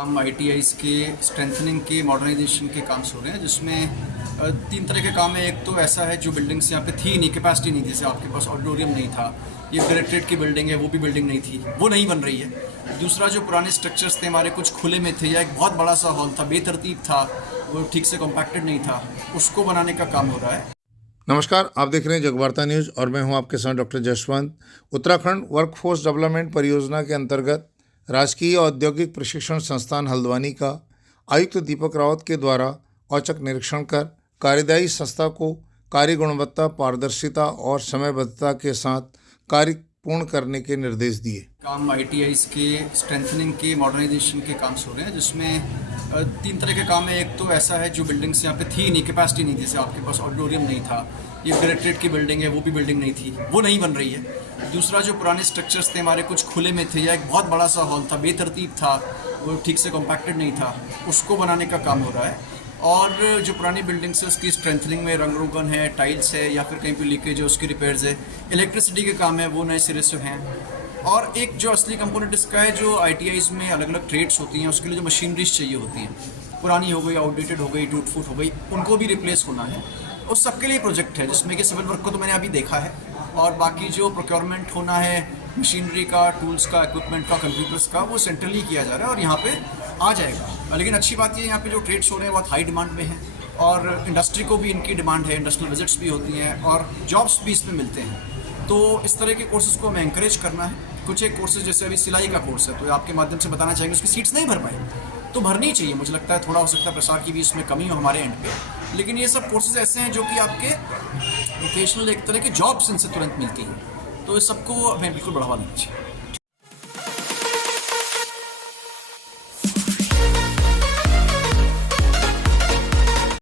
काम आईटीआईज़ के स्ट्रेंथनिंग के मॉडर्नाइजेशन के काम हो रहे हैं, जिसमें तीन तरह के काम है। एक तो ऐसा है जो बिल्डिंग्स यहाँ पे थी नहीं, कैपेसिटी नहीं थी, जैसे आपके पास ऑडिटोरियम नहीं था, ये डायरेक्टरेट की बिल्डिंग है, वो भी बिल्डिंग नहीं थी, वो नहीं बन रही है। दूसरा जो पुराने स्ट्रक्चर्स थे हमारे, कुछ खुले में थे या एक बहुत बड़ा सा हॉल था, बेतरतीब था, वो ठीक से कॉम्पैक्टेड नहीं था, उसको बनाने का काम हो रहा है। नमस्कार, आप देख रहे हैं जगवार्ता न्यूज़ और मैं हूं आपके साथ doctor Jaswant. Uttarakhand workforce development परियोजना के अंतर्गत राजकीय औद्योगिक प्रशिक्षण संस्थान हल्द्वानी का आयुक्त दीपक रावत के द्वारा औचक निरीक्षण कर कार्यदायी संस्था को कार्य गुणवत्ता, पारदर्शिता और समयबद्धता के साथ कार्य पूर्ण करने के निर्देश दिए। काम आईटीआईज़ के स्ट्रेंथनिंग के मॉडर्नाइजेशन के काम हो रहे हैं, जिसमें तीन तरह के काम है। एक तो ऐसा है जो बिल्डिंग्स यहाँ पे थी नहीं, कैपेसिटी नहीं थी, जैसे आपके पास ऑडिटोरियम नहीं था, ये डायरेक्टरेट की बिल्डिंग है, वो भी बिल्डिंग नहीं थी, वो नहीं बन रही है। दूसरा जो पुराने स्ट्रक्चर्स थे हमारे, कुछ खुले में थे या एक बहुत बड़ा सा हॉल था, बेतरतीब था, वो ठीक से कॉम्पैक्टेड नहीं था, उसको बनाने का काम हो रहा है। और जो पुरानी बिल्डिंग्स है उसकी स्ट्रेंथनिंग में रंग रोगन है, टाइल्स है, या फिर कहीं पे लीकेज है उसकी रिपेयर्स है, इलेक्ट्रिसिटी के काम है वो नए सिरे से हैं। और एक जो असली कंपोनेंट इसका है, जो आईटीआईज़ में अलग अलग ट्रेड्स होती हैं, उसके लिए जो मशीनरीज चाहिए होती हैं, पुरानी हो गई, आउटडेटेड हो गई, टूट फूट हो गई, उनको भी रिप्लेस होना है। उस सबके लिए प्रोजेक्ट है, जिसमें कि सिविल वर्क को तो मैंने अभी देखा है, और बाकी जो प्रोक्योरमेंट होना है मशीनरी का, टूल्स का, इक्विपमेंट का, कंप्यूटर्स का, वो सेंट्रली किया जा रहा है और यहाँ पे आ जाएगा। लेकिन अच्छी बात ये, यहाँ पे जो ट्रेड्स हो रहे हैं बहुत हाई डिमांड में हैं, और इंडस्ट्री को भी इनकी डिमांड है, इंडस्ट्रियल विजिट्स भी होती हैं और जॉब्स भी इसमें मिलते हैं। तो इस तरह के कोर्सेज़ को हमें एंकरेज करना है। कुछ एक कोर्सेज जैसे अभी सिलाई का कोर्स है, तो आपके माध्यम से बताना चाहेंगे उसकी सीट्स नहीं भर पाए, तो भरनी चाहिए। मुझे लगता है थोड़ा हो सकता है प्रसार की भी इसमें कमी हो हमारे एंड पे, लेकिन ये सब कोर्सेज ऐसे हैं जो कि आपके वोकेशनल एक तरह की जॉब्स इनसे तुरंत मिलती हैं, तो इस सबको हमें बिल्कुल बढ़ावा देना चाहिए।